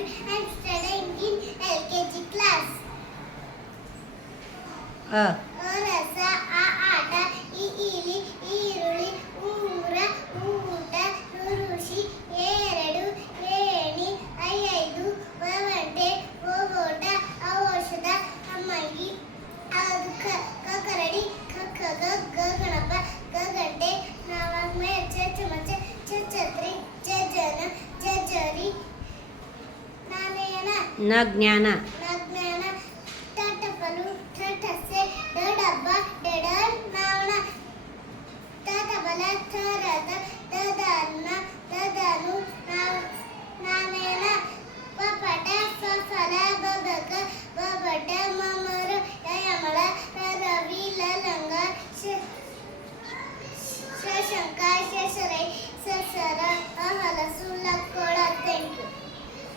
I'm studying in LKG class. ರಸ ಆ ಆಟ ಈ ಇಲಿ ಈರುಳ್ಳಿ ಉಂಗುರ ಊಟ ಋಷಿ ಎರಡು ಏಣಿ ಐದು ಬವಂಟೆ ಓಟ ಔಷಧ ಅಮ್ಮಗಿ ಅದು ಕರಡಿ ಗಗನಪ ಗಗಂಟೆ ನವಮೆ ಚಮಚ ಛತ್ರಿ ಜಜನ ಜಜರಿ ನಾನೇನ ನ ಜ್ಞಾನ